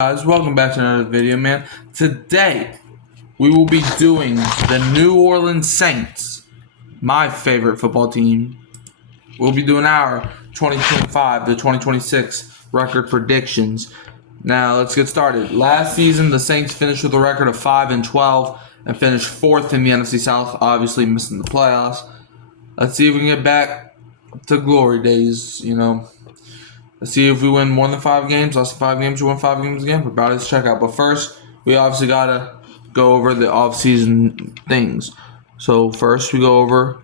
Guys, welcome back to another video, man. Today, we will be doing the New Orleans Saints, my favorite football team. We'll be doing our 2025 to 2026 record predictions. Now, let's get started. Last season, the Saints finished with a record of 5-12 and finished 4th in the NFC South, obviously missing the playoffs. Let's see if we can get back to glory days, Let's see if we win more than 5 games, less than 5 games, we win 5 games again. We're about to check out. But first, we obviously got to go over the offseason things. So first, we go over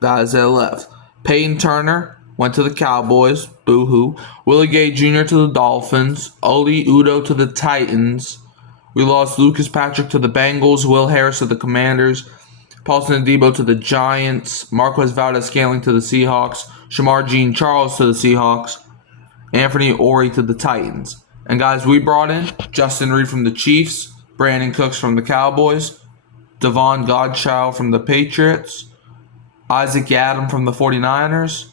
guys that left. Peyton Turner went to the Cowboys. Boo-hoo. Willie Gay Jr. to the Dolphins. Oli Udoh to the Titans. We lost Lucas Patrick to the Bengals. Will Harris to the Commanders. Paulson Adebo to the Giants. Marquez Valdes-Scantling to the Seahawks. Shamar Jean-Charles to the Seahawks. Anthony Ori to the Titans. And guys, we brought in Justin Reid from the Chiefs, Brandon Cooks from the Cowboys, Devon Godchild from the Patriots, Isaac Adam from the 49ers,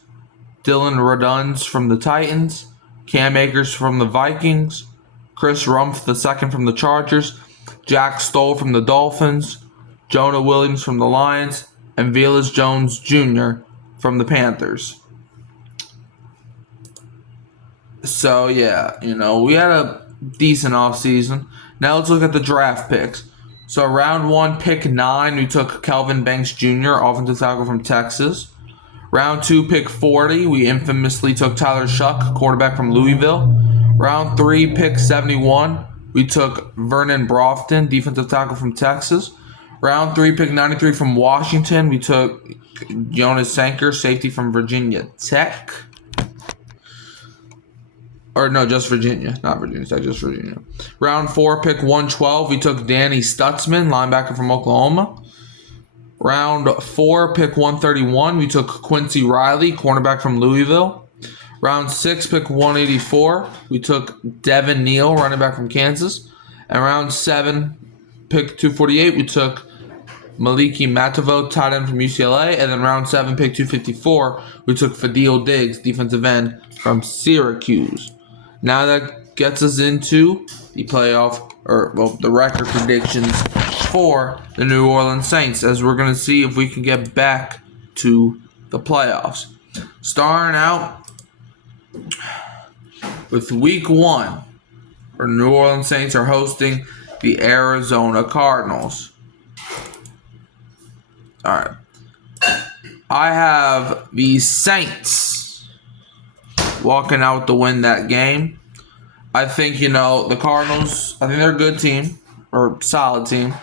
Dylan Raduns from the Titans, Cam Akers from the Vikings, Chris Rumph II from the Chargers, Jack Stoll from the Dolphins, Jonah Williams from the Lions, and Velus Jones Jr. from the Panthers. So, yeah, we had a decent offseason. Now let's look at the draft picks. So, round 1, pick 9, we took Kelvin Banks Jr., offensive tackle from Texas. Round 2, pick 40, we infamously took Tyler Shuck, quarterback from Louisville. Round 3, pick 71, we took Vernon Brofton, defensive tackle from Texas. Round 3, pick 93 from Washington, we took Jonas Sanker, safety from Virginia Tech. Or no, just Virginia. Not Virginia Tech, just Virginia. Round 4, pick 112, we took Danny Stutzman, linebacker from Oklahoma. Round 4, pick 131, we took Quincy Riley, cornerback from Louisville. Round 6, pick 184, we took Devin Neal, running back from Kansas. And round 7, pick 248, we took Maliki Matavo, tight end from UCLA. And then round 7, pick 254, we took Fadil Diggs, defensive end from Syracuse. Now that gets us into the the record predictions for the New Orleans Saints, as we're going to see if we can get back to the playoffs. Starting out with week 1, the New Orleans Saints are hosting the Arizona Cardinals. All right. I have the Saints walking out to win that game. I think, the Cardinals, I think they're a good team, or solid team,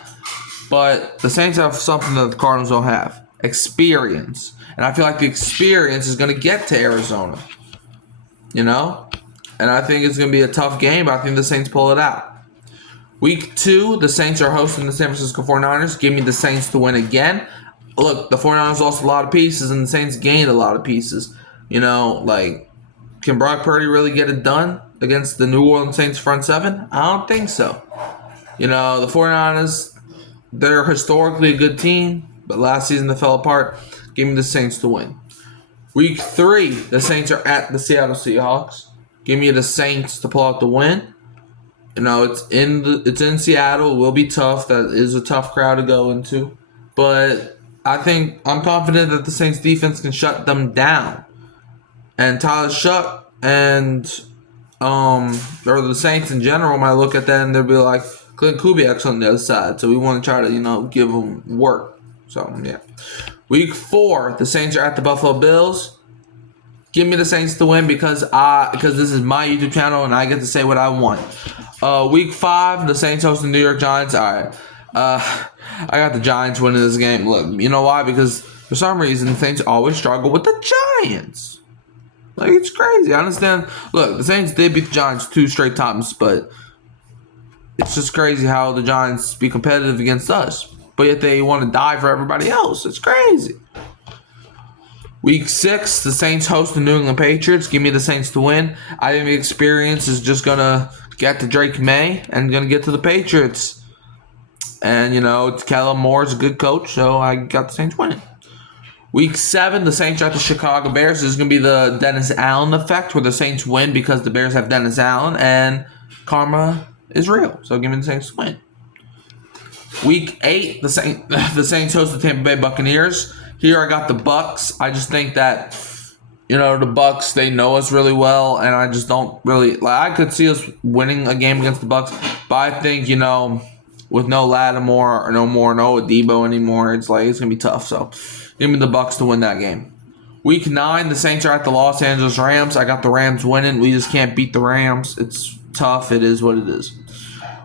but the Saints have something that the Cardinals don't have. Experience. And I feel like the experience is going to get to Arizona. And I think it's going to be a tough game, but I think the Saints pull it out. Week 2, the Saints are hosting the San Francisco 49ers. Give me the Saints to win again. Look, the 49ers lost a lot of pieces, and the Saints gained a lot of pieces. Can Brock Purdy really get it done against the New Orleans Saints front 7? I don't think so. The 49ers, they're historically a good team, but last season they fell apart. Give me the Saints to win. Week 3, the Saints are at the Seattle Seahawks. Give me the Saints to pull out the win. It's in Seattle. It will be tough. That is a tough crowd to go into. But I'm confident that the Saints defense can shut them down. And Tyler Shuck and or the Saints in general might look at that and they'll be like, Clint Kubiak's on the other side. So we want to try to, give them work. So, yeah. Week 4, the Saints are at the Buffalo Bills. Give me the Saints to win because this is my YouTube channel and I get to say what I want. Week 5, the Saints host the New York Giants. All right. I got the Giants winning this game. Look, you know why? Because for some reason, the Saints always struggle with the Giants. It's crazy. I understand. Look, the Saints did beat the Giants 2 straight times, but it's just crazy how the Giants be competitive against us, but yet they want to die for everybody else. It's crazy. Week 6, the Saints host the New England Patriots. Give me the Saints to win. I think the experience is just going to get to Drake May and going to get to the Patriots. And, Kellen Moore's a good coach, so I got the Saints winning. Week 7, the Saints are at the Chicago Bears. This is going to be the Dennis Allen effect, where the Saints win because the Bears have Dennis Allen. And karma is real. So give me the Saints to win. Week 8, the Saints host the Tampa Bay Buccaneers. Here I got the Bucks. I just think that, the Bucks, they know us really well, and I just don't really I could see us winning a game against the Bucks, but I think, with no Lattimore or no Debo anymore, it's gonna be tough. So give me the Bucks to win that game. Week 9, the Saints are at the Los Angeles Rams. I got the Rams winning. We just can't beat the Rams. It's tough. It is what it is.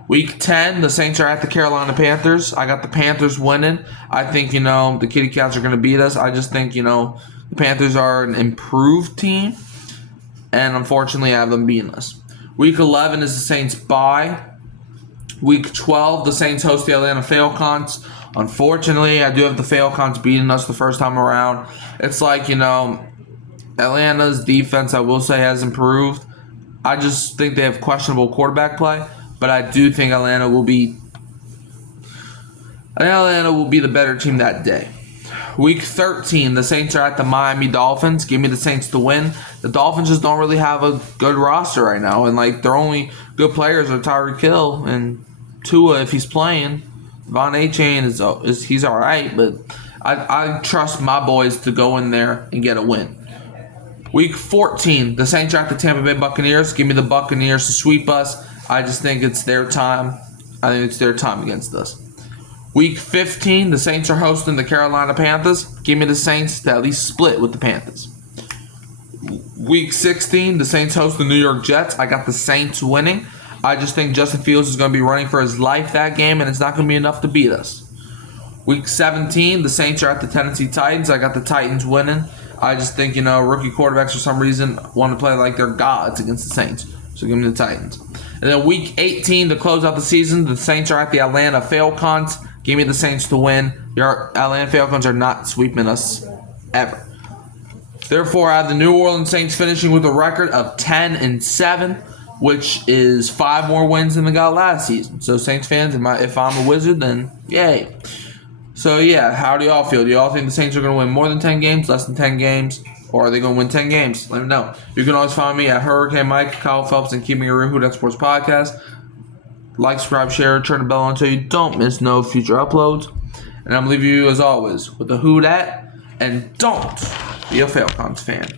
Week 10, the Saints are at the Carolina Panthers. I got the Panthers winning. I think, the Kitty Cats are going to beat us. I just think, the Panthers are an improved team. And unfortunately, I have them beating us. Week 11 is the Saints bye. Week 12, the Saints host the Atlanta Falcons. Unfortunately, I do have the Falcons beating us the first time around. It's Atlanta's defense, I will say, has improved. I just think they have questionable quarterback play. But I do think Atlanta will be the better team that day. Week 13, the Saints are at the Miami Dolphins. Give me the Saints to win. The Dolphins just don't really have a good roster right now. And, their only good players are Tyreek Hill and Tua if he's playing. Von A-Chain, he's all right. But I trust my boys to go in there and get a win. Week 14, the Saints are at the Tampa Bay Buccaneers. Give me the Buccaneers to sweep us. I just think it's their time. I think it's their time against us. Week 15, the Saints are hosting the Carolina Panthers. Give me the Saints to at least split with the Panthers. Week 16, the Saints host the New York Jets. I got the Saints winning. I just think Justin Fields is going to be running for his life that game, and it's not going to be enough to beat us. Week 17, the Saints are at the Tennessee Titans. I got the Titans winning. I just think, rookie quarterbacks for some reason want to play like they're gods against the Saints. So give me the Titans. And then Week 18, to close out the season, the Saints are at the Atlanta Falcons. Give me the Saints to win. Your Atlanta Falcons are not sweeping us ever. Therefore, I have the New Orleans Saints finishing with a record of 10-7, which is 5 more wins than they got last season. So, Saints fans, if I'm a Wizard, then yay. So, yeah, how do y'all feel? Do y'all think the Saints are going to win more than 10 games, less than 10 games? Or are they going to win 10 games? Let me know. You can always find me at Hurricane Mike, Kyle Phelps, and Keeping It Real, Who Dat Sports Podcast. Like, subscribe, share, turn the bell on so you don't miss no future uploads. And I'm leaving you, as always, with the Who Dat, and don't be a Falcons fan.